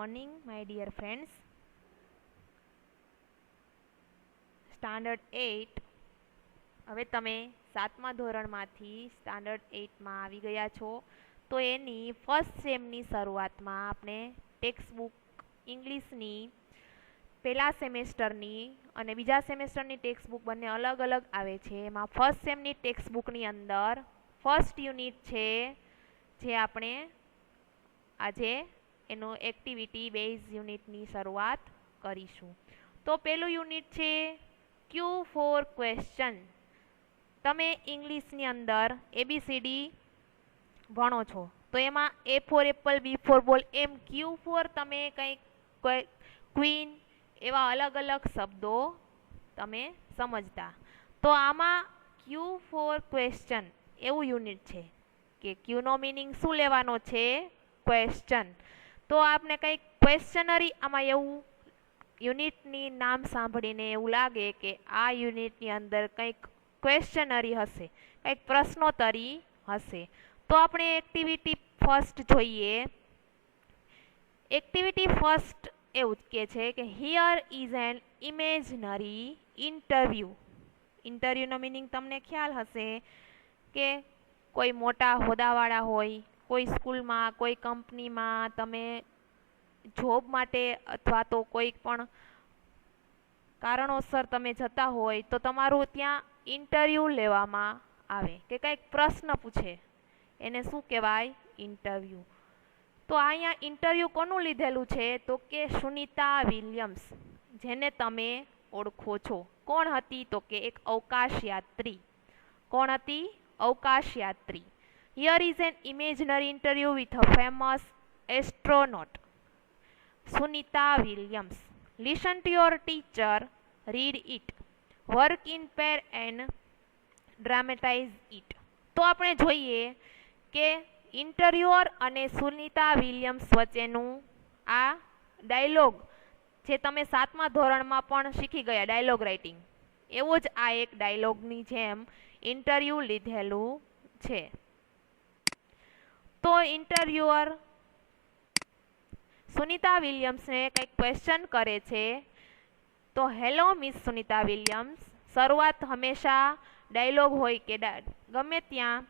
Morning, my dear friends. Standard 8 હવે તમે 7મા ધોરણમાંથી standard 8માં આવી ગયા છો. તો એની ફર્સ્ટ સેમની શરૂઆતમાં આપણે ટેક્સ્ટ બુક ઇંગ્લિશની પહેલા સેમેસ્ટરની અને બીજા સેમેસ્ટરની ટેક્સ્ટ બુક બંને અલગ અલગ આવે છે. એમાં ફર્સ્ટ સેમની ટેક્સ્ટ બુકની અંદર ફર્સ્ટ યુનિટ છે જે આપણે આજે એનો એક્ટિવિટી બેઝ યુનિટની શરૂઆત કરીશું. તો પહેલું યુનિટ છે ક્યુ ફોર ક્વેશ્ચન. તમે ઇંગ્લિશની અંદર ABCD ભણો છો તો એમાં A for apple, B for ball, એમ ક્યુ ફોર તમે કંઈક ક્વીન એવા અલગ અલગ શબ્દો તમે સમજતા. તો આમાં ક્યુ ફોર ક્વેશ્ચન એવું યુનિટ છે કે ક્યુનો મિનિંગ શું લેવાનો છે? ક્વેશ્ચન. તો આપને કંઈક ક્વેશ્ચનરી આમાં એવું યુનિટની નામ સાંભળીને એવું લાગે કે આ યુનિટની અંદર કંઈક ક્વેશ્ચનરી હશે, કંઈક પ્રશ્નોત્તરી હશે. તો આપણે એક્ટિવિટી ફર્સ્ટ જોઈએ. એક્ટિવિટી ફર્સ્ટ એવું કહે છે કે here is an imaginary interview. ઇન્ટરવ્યૂનો મિનિંગ તમને ખ્યાલ હશે કે કોઈ મોટા હોદ્દાવાળા હોય, કોઈ સ્કૂલમાં, કોઈ કંપનીમાં તમે જોબ માટે અથવા તો કોઈ પણ કારણોસર તમે જતા હોય તો તમારું ત્યાં ઇન્ટરવ્યૂ લેવામાં આવે કે કંઈક પ્રશ્ન પૂછે, એને શું કહેવાય? ઇન્ટરવ્યૂ. તો અહીંયા ઇન્ટરવ્યૂ કોનું લીધેલું છે? તો કે સુનિતા વિલિયમ્સ, જેને તમે ઓળખો છો. કોણ હતી? તો કે એક અવકાશયાત્રી. કોણ હતી? અવકાશયાત્રી. Here is an imaginary interview with a famous astronaut Sunita Williams. Listen to your teacher, read it, work in pair and dramatize it. તો આપણે જોઈએ કે ઇન્ટરવ્યુઅર અને સુનિતા વિલિયમ્સ વચ્ચેનું આ ડાયલોગ જે તમે 7મા ધોરણમાં પણ શીખી ગયા, ડાયલોગ રાઇટિંગ, એવો જ આ એક ડાયલોગની જેમ ઇન્ટરવ્યૂ લીધેલું છે. તો ઇન્ટરવ્યુઅર સુનિતા વિલિયમ્સને કંઈક ક્વેશ્ચન કરે છે. તો હેલો મિસ સુનિતા વિલિયમ્સ. શરૂઆત હંમેશા ડાયલોગ હોય કે ગમે ત્યાં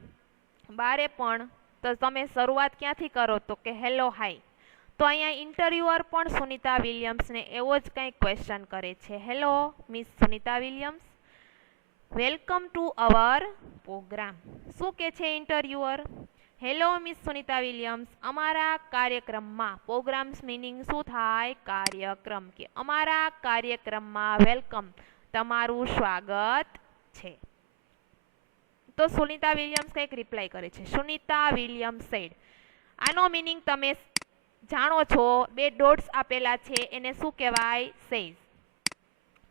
બારે પણ તો તમે શરૂઆત ક્યાંથી કરો? તો કે હેલો હાય. તો અહીંયા ઇન્ટરવ્યુઅર પણ સુનિતા વિલિયમ્સને એવો જ કંઈક ક્વેશ્ચન કરે છે. Hello Miss Sunita Williams, welcome to our program. શું કે છે interviewer? Hello Miss Sunita Williams, અમારા કાર્યક્રમમાં, પ્રોગ્રામ્સ મિનિંગ શું થાય? કાર્યક્રમ. કે અમારા કાર્યક્રમમાં વેલકમ, તમારું સ્વાગત છે. તો સુનિતા વિલિયમ્સ કંઈક રિપ્લાય કરે છે. Sunita Williams said. આનો મિનિંગ તમે જાણો છો, બે ડોટ્સ આપેલા છે, એને શું કહેવાય? સેઝ.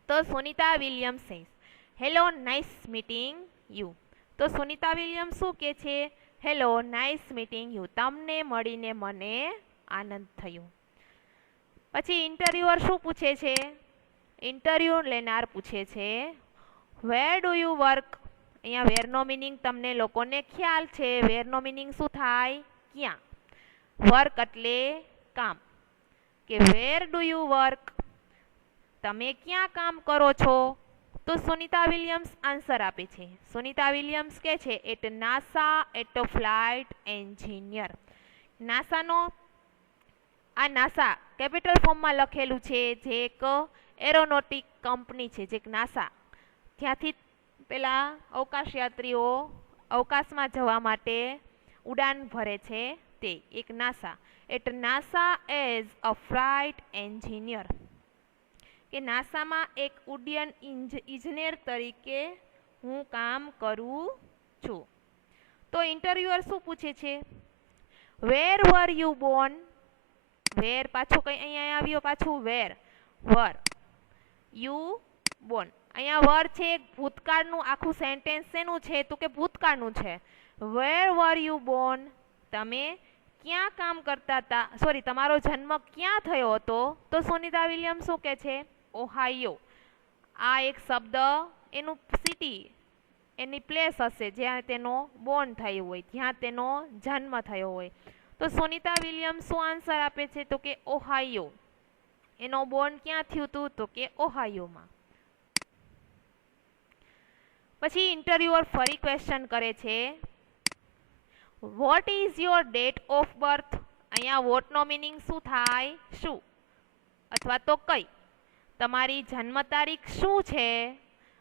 તો Sunita Williams says hello nice meeting you. તો સુનિતા વિલિયમ્સ શું કહે છે? હેલો નાઇસ મીટિંગ યુ, તમને મળીને મને આનંદ થયો. પછી ઇન્ટરવ્યુઅર શું પૂછે છે? ઇન્ટરવ્યુ લેનાર પૂછે છે વેર ડુ યુ વર્ક. અહીંયા વેરનો મિનિંગ તમને લોકોને ખ્યાલ છે. વેરનો મિનિંગ શું થાય? ક્યાં. વર્ક એટલે કામ. કે વેર ડુ યુ વર્ક, તમે ક્યાં કામ કરો છો? તો સુનિતા વિલિયમ્સ આન્સર આપે છે. સુનિતા વિલિયમ્સ કહે છે at NASA at flight engineer. નાસાનો આ નાસા કેપિટલ ફોર્મમાં લખેલું છે, જે એક એરોનોટિક કંપની છે, જે નાસા, ત્યાંથી પેલા અવકાશયાત્રીઓ અવકાશમાં જવા માટે ઉડાન ભરે છે, તે એક NASA. At NASA as a flight engineer, કે નાસામાં એક ઉડ્ડયન ઇજનેર તરીકે હું કામ કરું છું. તો ઇન્ટરવ્યુઅર શું પૂછે છે? વેર વર યુ બોર્ન. વેર પાછું કઈ અહીંયા આવ્યો, પાછું વેર, વર યુ બોર્ન. અહીંયા વર છે, ભૂતકાળનું આખું સેન્ટેન્સ શેનું છે? તો કે ભૂતકાળનું છે. વેર વર યુ બોર્ન, તમે ક્યાં કામ કરતા હતા? સોરી, તમારો જન્મ ક્યાં થયો હતો? તો સુનિતા વિલિયમ્સ શું કહે છે? ઓહાયો. આ એક શબ્દ એનું સિટી, એની પ્લેસ હશે જ્યાં તેનો બોર્ન થયું હોય, જ્યાં તેનો જન્મ થયો હોય. તો સુનિતા વિલિયમ્સ શું આન્સર આપે છે? તો કે ઓહાયો. એનો બોર્ન ક્યાં થયું હતું? તો કે ઓહાયોમાં. પછી ઇન્ટરવ્યુઅર ફરી ક્વેશ્ચન કરે છે, what is your date of birth? અહીંયા વોટનો મિનિંગ શું થાય? શું અથવા તો કઈ. તમારી જન્મ તારીખ શું છે?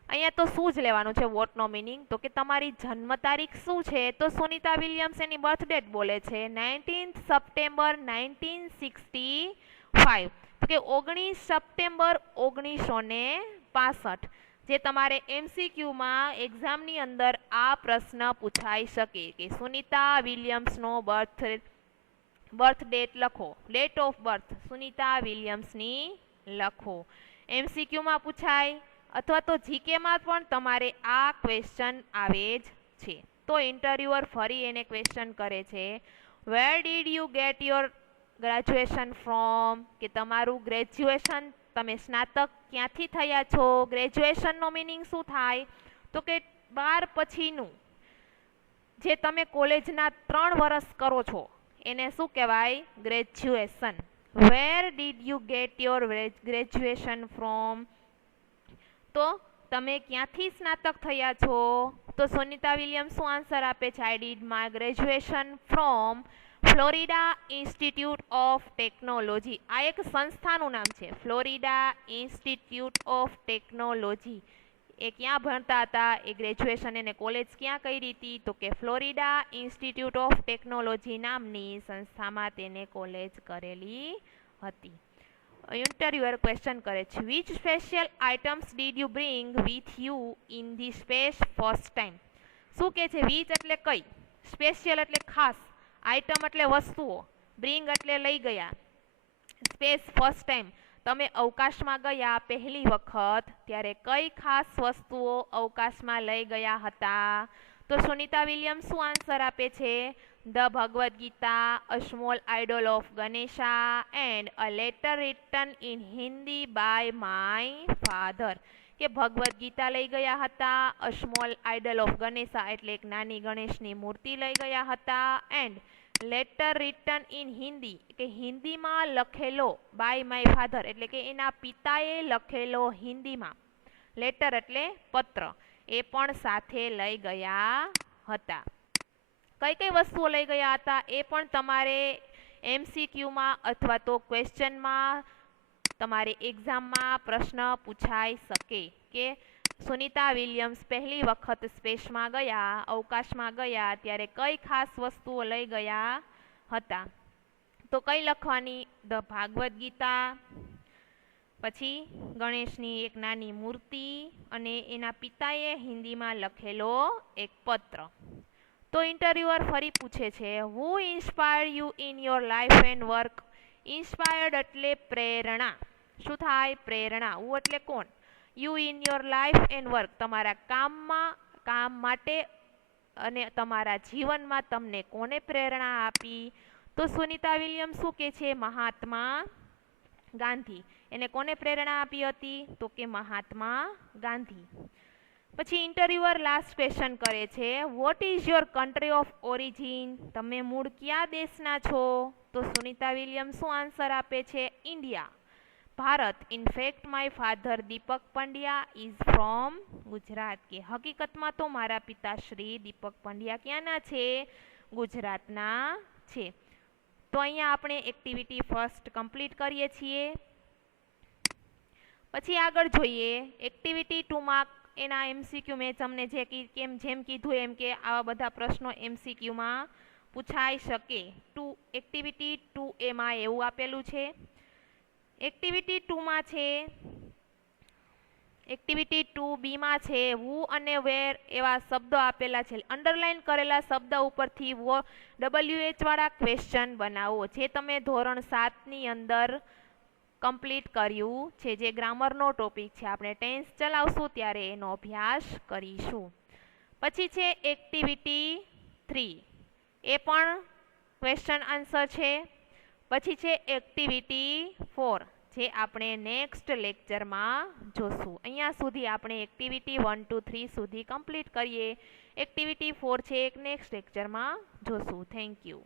અહીંયા તો શું જ લેવાનું છે વોટનો મિનિંગ, તો કે તમારી જન્મ તારીખ શું છે? તો સુનિતા વિલિયમ્સ એની બર્થ ડેટ બોલે છે 19 સપ્ટેમ્બર 1965. તો કે 19 સપ્ટેમ્બર 1965. જે તમારે એમસીક્યુમાં એક્ઝામની અંદર આ પ્રશ્ન પૂછાઈ શકે કે સુનિતા વિલિયમ્સનો બર્થ ડેટ લખો. ડેટ ઓફ બર્થ સુનિતા વિલિયમ્સની લખો. એમસીક્યુમાં પૂછાય અથવા તો જીકેમાં પણ તમારે આ ક્વેશ્ચન આવે જ છે. તો ઇન્ટરવ્યુઅર ફરી એને ક્વેશ્ચન કરે છે, where did you get your graduation from? કે તમારું ગ્રેજ્યુએશન, તમે સ્નાતક ક્યાંથી થયા છો? ગ્રેજ્યુએશનનો મિનિંગ શું થાય? તો કે 12 પછીનું જે તમે કોલેજના 3 વર્ષ કરો છો એને શું કહેવાય? Graduation. Where did you get your graduation from? તો તમે ક્યાંથી સ્નાતક થયા છો? તો સુનિતા વિલિયમ્સ શું આન્સર આપે છે? I did my graduation from Florida institute of technology. આ એક સંસ્થાનું નામ છે, ફ્લોરિડા ઇન્સ્ટિટ્યૂટ ઓફ ટેકનોલોજી. એ ક્યાં ભણતા હતા? એ ગ્રેજ્યુએશન એને કોલેજ ક્યાં કરી હતી? તો કે ફ્લોરિડા ઇન્સ્ટિટ્યૂટ ઓફ ટેકનોલોજી નામની સંસ્થામાં તેને કોલેજ કરેલી હતી. ઇન્ટરવ્યુઅર ક્વેશ્ચન કરે છે, which special items did you bring with you in the space first time? શું કે છે? વિચ એટલે કઈ, સ્પેશિયલ એટલે ખાસ, આઇટમ એટલે વસ્તુઓ, બ્રિંગ એટલે લઈ ગયા, સ્પેસ ફર્સ્ટ ટાઈમ તમે અવકાશમાં ગયા પહેલી વખત ત્યારે કઈ ખાસ વસ્તુઓ અવકાશમાં લઈ ગયા હતા? તો સુનિતા વિલિયમ્સ શું આન્સર આપે છે? The Bhagavad Gita, a small idol of Ganesha and a letter written in Hindi by my father. કે ભગવદ્ ગીતા લઈ ગયા હતા, a small idol of Ganesha એટલે એક નાની ગણેશની મૂર્તિ લઈ ગયા હતા, and letter written in Hindi કે હિન્દીમાં લખેલો બાય માય ફાધર એટલે કે એના પિતાએ લખેલો હિન્દીમાં, લેટર એટલે પત્ર, એ પણ સાથે લઈ ગયા હતા. કઈ કઈ વસ્તુઓ લઈ ગયા હતા એ પણ તમારે એમસીક્યુમાં અથવા તો ક્વેશ્ચનમાં તમારી એક્ઝામમાં પ્રશ્ન પૂછાઈ શકે કે સુનિતા વિલિયમ્સ પહેલી વખત સ્પેસમાં ગયા, અવકાશમાં ગયા ત્યારે કઈ ખાસ વસ્તુઓ લઈ ગયા હતા? તો કઈ લખવાની? ધ ભાગવદ ગીતા, પછી ગણેશની એક નાની મૂર્તિ અને એના પિતાએ હિન્દીમાં લખેલો એક પત્ર. તો ઇન્ટરવ્યુઅર ફરી પૂછે છે, who inspired you in your life and work? Inspired એટલે પ્રેરણા. શું થાય? પ્રેરણા. હુ એટલે કોણ? You in your life and work તમારા કામ માટે અને તમારા જીવનમાં તમને કોને પ્રેરણા આપી? તો સુનિતા વિલિયમ્સ શું કહે છે? મહાત્મા ગાંધી. એને કોને પ્રેરણા આપી હતી? તો કે મહાત્મા ગાંધી. પછી ઇન્ટરવ્યુઅર લાસ્ટ ક્વેશ્ચન કરે છે, what is your country of origin? તમે મૂળ કયા દેશના છો? તો સુનિતા વિલિયમ્સ શું આન્સર આપે છે? India, Bharat. In fact my father Deepak Pandya is from Gujarat. કે હકીકતમાં તો મારા પિતાશ્રી દીપક પંડ્યા ક્યાંના છે? ગુજરાતના છે. તો અહીંયા આપણે એક્ટિવિટી ફર્સ્ટ કમ્પ્લીટ કરીએ છીએ. પછી આગળ જોઈએ એક્ટિવિટી 2માં એના એમસીક્યુ. મેં તમને જેમ કીધું એમ કે આવા બધા પ્રશ્નો એમસીક્યુમાં પૂછાઈ શકે. એક્ટિવિટી 2A એવું આપેલું છે. એક્ટિવિટી 2માં છે, એક્ટિવિટી 2Bમાં છે હુ અને વેર એવા શબ્દો આપેલા છે. અંડરલાઇન કરેલા શબ્દ ઉપરથી WH વાળા ક્વેશ્ચન બનાવો જે તમે ધોરણ 7ની અંદર કમ્પ્લીટ કર્યું છે. જે ગ્રામરનો ટોપિક છે, આપણે ટેન્સ ચલાવશું ત્યારે એનો અભ્યાસ કરીશું. પછી છે એક્ટિવિટી 3, એ પણ ક્વેશ્ચન આન્સર છે. પછી છે એક્ટિવિટી 4 જે આપણે નેક્સ્ટ લેક્ચરમાં જોશું. અહીંયા સુધી આપણે એક્ટિવિટી 1 2 3 સુધી કમ્પ્લીટ કરીએ. એક્ટિવિટી 4 છે એક નેક્સ્ટ લેક્ચરમાં જોશું. Thank you.